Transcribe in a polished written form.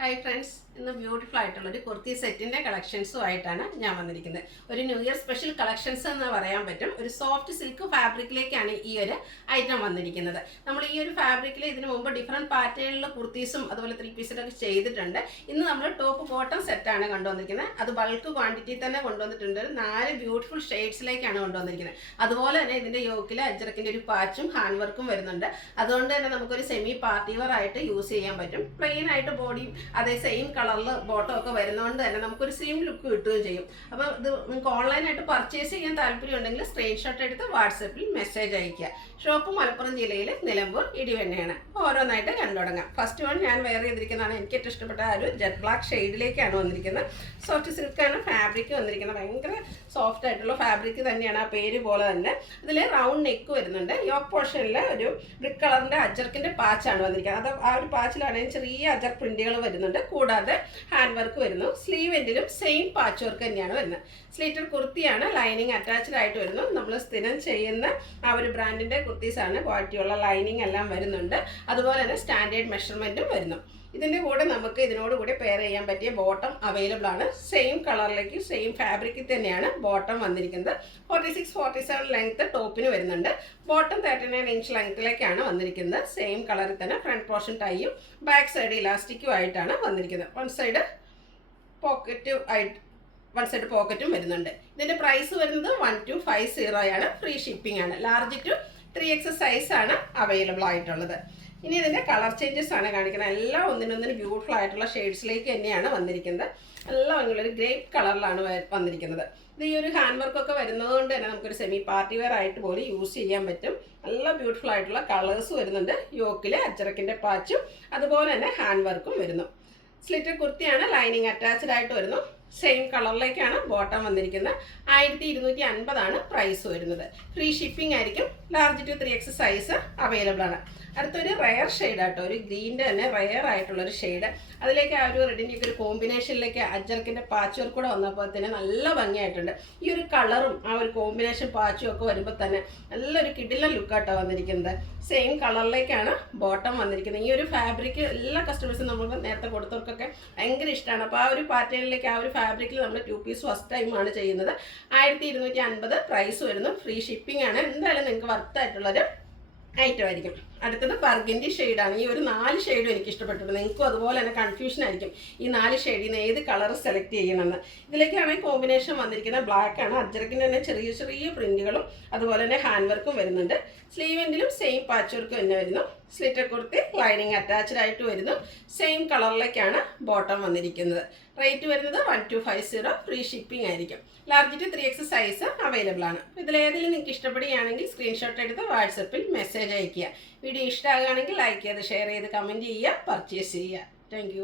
Hi friends, ഇന്ന് beautiful ആയിട്ടുള്ള ഒരു കുർത്തി സെറ്റിൻ്റെ കളക്ഷൻസുമായിട്ടാണ് ഞാൻ വന്നിരിക്കുന്നത്. ഒരു ന്യൂ ഇയർ സ്പെഷ്യൽ കളക്ഷൻസ് എന്ന് പറയാൻ പറ്റും. ഒരു സോഫ്റ്റ് സിൽക്ക് ഫാബ്രിക്കിലേക്കാണ് ഈ ഒരു ഐറ്റം വന്നിരിക്കുന്നത്. നമ്മൾ ഈ ഒരു ഫാബ്രിക്കിൽ ഇതിനു മുമ്പ് ഡിഫറെൻറ്റ് പാറ്റേണിലുള്ള കുർത്തീസും അതുപോലെ 3 പീസിലൊക്കെ ചെയ്തിട്ടുണ്ട്. ഇന്ന് നമ്മൾ ടോപ്പ് ബോട്ടം സെറ്റാണ് കൊണ്ടുവന്നിരിക്കുന്നത്. അത് ബൾക്ക് ക്വാണ്ടിറ്റി തന്നെ കൊണ്ടുവന്നിട്ടുണ്ട്. 4 ബ്യൂട്ടിഫുൾ ഷെയ്ഡ്സിലേക്കാണ് കൊണ്ടുവന്നിരിക്കുന്നത്. അതുപോലെ തന്നെ ഇതിൻ്റെ യോക്കിൽ അജ്രക്കിൻ്റെ ഒരു പാച്ചും ഹാൻഡ് വർക്കും വരുന്നുണ്ട്. അതുകൊണ്ട് തന്നെ നമുക്കൊരു സെമി പാർട്ടി വെയർ ആയിട്ട് യൂസ് ചെയ്യാൻ പറ്റും. പ്ലെയിൻ ആയിട്ട് ബോഡിയും അതേ സെയിം കളറിൽ ബോട്ടം ഒക്കെ വരുന്നതുകൊണ്ട് തന്നെ നമുക്കൊരു സെയിം ലുക്ക് കിട്ടുകയും ചെയ്യും. അപ്പോൾ ഇത് നിങ്ങൾക്ക് ഓൺലൈനായിട്ട് പർച്ചേസ് ചെയ്യാൻ താല്പര്യം ഉണ്ടെങ്കിൽ സ്ക്രീൻഷോട്ട് എടുത്ത് വാട്സപ്പിൽ മെസ്സേജ് അയയ്ക്കുക. ഷോപ്പ് മലപ്പുറം ജില്ലയിൽ നിലമ്പൂർ ഇടിവെണ്ണയാണ്. ഓരോന്നായിട്ട് കണ്ടു തുടങ്ങാം. ഫസ്റ്റ് വൺ ഞാൻ വെയർ ചെയ്തിരിക്കുന്നതാണ്. എനിക്ക് ഏറ്റവും ഇഷ്ടപ്പെട്ട ആ ഒരു ജെറ്റ് ബ്ലാക്ക് ഷെയ്ഡിലേക്കാണ് വന്നിരിക്കുന്നത്. സോഫ്റ്റ് സിൽക്കാണ് ഫാബ്രിക് വന്നിരിക്കുന്നത്. ഭയങ്കര സോഫ്റ്റ് ആയിട്ടുള്ള ഫാബ്രിക് തന്നെയാണ്, ആ പേര് പോലെ തന്നെ. ഇതിൽ റൗണ്ട് നെക്ക് വരുന്നുണ്ട്. യോക്ക് പോർഷനിൽ ഒരു ബ്രിക്ക് കളറിൻ്റെ അജർക്കിൻ്റെ പാച്ചാണ് വന്നിരിക്കുന്നത്. അത് ആ ഒരു പാച്ചിലാണെങ്കിൽ ചെറിയ അജർ പ്രിന്റുകൾ വരുന്നുണ്ട്. കൂടാതെ ഹാൻഡ് വർക്ക് വരുന്നു. സ്ലീവ് എൻഡിലും സെയിം പാച്ച് വർക്ക് തന്നെയാണ് വരുന്നത്. സ്ലീറ്റഡ് കുർത്തിയാണ്. ലൈനിങ് അറ്റാച്ച്ഡ് ആയിട്ട് വരുന്നു. നമ്മൾ സ്ഥിരം ചെയ്യുന്ന ആ ഒരു ബ്രാൻഡിൻ്റെ കുർത്തീസാണ്. ക്വാളിറ്റിയുള്ള ലൈനിങ് എല്ലാം വരുന്നുണ്ട്. അതുപോലെ തന്നെ സ്റ്റാൻഡേർഡ് മെഷർമെൻറ്റും വരുന്നു. ഇതിൻ്റെ കൂടെ നമുക്ക് ഇതിനോട് കൂടി പെയർ ചെയ്യാൻ പറ്റിയ ബോട്ടം അവൈലബിൾ ആണ്. സെയിം കളറിലേക്ക് സെയിം ഫാബ്രിക്കിൽ തന്നെയാണ് ബോട്ടം വന്നിരിക്കുന്നത്. 46-47 ലെങ്ത് ടോപ്പിന് വരുന്നുണ്ട്. ബോട്ടം 39 ഇഞ്ച് ലെങ്ത്തിലേക്കാണ് വന്നിരിക്കുന്നത്. സെയിം കളറിൽ തന്നെ ഫ്രണ്ട് പോർഷൻ ടൈയും ബാക്ക് സൈഡ് ഇലാസ്റ്റിക്കും ആയിട്ടാണ് വന്നിരിക്കുന്നത്. വൺ സൈഡ് പോക്കറ്റും വരുന്നുണ്ട്. ഇതിൻ്റെ പ്രൈസ് വരുന്നത് 1250 ആണ്. ഫ്രീ ഷിപ്പിംഗ് ആണ്. ലാർജ് ടു 3X സൈസാണ് അവൈലബിൾ ആയിട്ടുള്ളത്. ഇനി ഇതിൻ്റെ കളർ ചേഞ്ചസ് ആണ് കാണിക്കുന്നത്. എല്ലാം ഒന്നിനൊന്നിന് ബ്യൂട്ടിഫുൾ ആയിട്ടുള്ള ഷെയ്ഡ്സിലേക്ക് തന്നെയാണ് വന്നിരിക്കുന്നത്. എല്ലാം ഒരു ഗ്രേപ്പ് കളറിലാണ് വന്നിരിക്കുന്നത്. ഇത് ഈ ഒരു ഹാൻഡ് വർക്കൊക്കെ വരുന്നത് കൊണ്ട് തന്നെ നമുക്കൊരു സെമി പാർട്ടി വെയർ ആയിട്ട് പോലും യൂസ് ചെയ്യാൻ പറ്റും. നല്ല ബ്യൂട്ടിഫുൾ ആയിട്ടുള്ള കളേഴ്സ് വരുന്നുണ്ട്. യോക്കിൽ അച്ചറക്കിൻ്റെ പാച്ചും അതുപോലെ തന്നെ ഹാൻഡ് വർക്കും വരുന്നു. സ്ലിറ്റഡ് കുർത്തിയാണ്. ലൈനിങ് അറ്റാച്ച്ഡ് ആയിട്ട് വരുന്നു. സെയിം കളറിലേക്കാണ് ബോട്ടം വന്നിരിക്കുന്നത്. 1250 ആണ് പ്രൈസ് വരുന്നത്. ഫ്രീ ഷിപ്പിംഗ് ആയിരിക്കും. Large to 3X size available ആണ്. അടുത്തൊരു റെയർ ഷെയ്ഡ് ആട്ടോ, ഒരു ഗ്രീൻ്റെ തന്നെ റെയർ ആയിട്ടുള്ളൊരു ഷെയ്ഡ്. അതിലേക്ക് ആ ഒരു റെഡിൻ്റെ ഒരു കോമ്പിനേഷനിലേക്ക് അജർക്കിൻ്റെ പാച്ച് വർക്ക് കൂടെ വന്നപ്പോൾ തന്നെ നല്ല ഭംഗിയായിട്ടുണ്ട്. ഈ ഒരു കളറും ആ ഒരു കോമ്പിനേഷൻ പാച്ചും ഒക്കെ വരുമ്പോൾ തന്നെ നല്ലൊരു കിടിലൻ ലുക്കാട്ടോ വന്നിരിക്കുന്നത്. സെയിം കളറിലേക്കാണ് ബോട്ടം വന്നിരിക്കുന്നത്. ഈ ഒരു ഫാബ്രിക് എല്ലാ കസ്റ്റമേഴ്സും നമ്മൾ നേരത്തെ കൊടുത്തവർക്കൊക്കെ ഭയങ്കര ഇഷ്ടമാണ്. അപ്പോൾ ആ ഒരു പാറ്റേണിലേക്ക് ആ ഒരു ഫാബ്രിക്കിൽ നമ്മൾ 2 പീസ് ഫസ്റ്റ് ടൈമാണ് ചെയ്യുന്നത്. 1250 പ്രൈസ് വരുന്നു. ഫ്രീ ഷിപ്പിംഗ് ആണ്. എന്തായാലും നിങ്ങൾക്ക് വർത്തായിട്ടുള്ളൊരു ഐറ്റം ആയിരിക്കും. അടുത്തത് ബർഗൻഡി ഷെയ്ഡാണ്. ഈ ഒരു 4 ഷെയ്ഡും എനിക്ക് ഇഷ്ടപ്പെട്ടിട്ടുണ്ട്. നിങ്ങൾക്കും അതുപോലെ തന്നെ കൺഫ്യൂഷൻ ആയിരിക്കും ഈ 4 ഷെയ്ഡിൽ നിന്ന് ഏത് കളർ സെലക്ട് ചെയ്യണമെന്ന്. ഇതിലേക്കാണെങ്കിൽ കോമ്പിനേഷൻ വന്നിരിക്കുന്നത് ബ്ലാക്ക് ആണ്. അജ്രക്കിൻ്റെ തന്നെ ചെറിയ ചെറിയ പ്രിന്റുകളും അതുപോലെ തന്നെ ഹാൻഡ് വർക്കും വരുന്നുണ്ട്. സ്ലീവ് എൻഡിലും സെയിം പാച്ച് വർക്ക് തന്നെ വരുന്നു. സ്ലിറ്റഡ് കുർത്തി ലൈനിങ് അറ്റാച്ച്ഡ് ആയിട്ട് വരുന്നു. സെയിം കളറിലേക്കാണ് ബോട്ടം വന്നിരിക്കുന്നത്. റേറ്റ് വരുന്നത് 1250. ഫ്രീ ഷിപ്പിംഗ് ആയിരിക്കും. Large to 3X size available ആണ്. ഇതിലേതെങ്കിലും നിങ്ങൾക്ക് ഇഷ്ടപ്പെടുകയാണെങ്കിൽ സ്ക്രീൻഷോട്ട് എടുത്ത് വാട്സപ്പിൽ മെസ്സേജ് അയയ്ക്കുക. വീഡിയോ ഇഷ്ടമാകുകയാണെങ്കിൽ ലൈക്ക് ചെയ്ത് ഷെയർ ചെയ്ത് കമൻറ്റ് ചെയ്യുക, പർച്ചേസ് ചെയ്യുക. താങ്ക്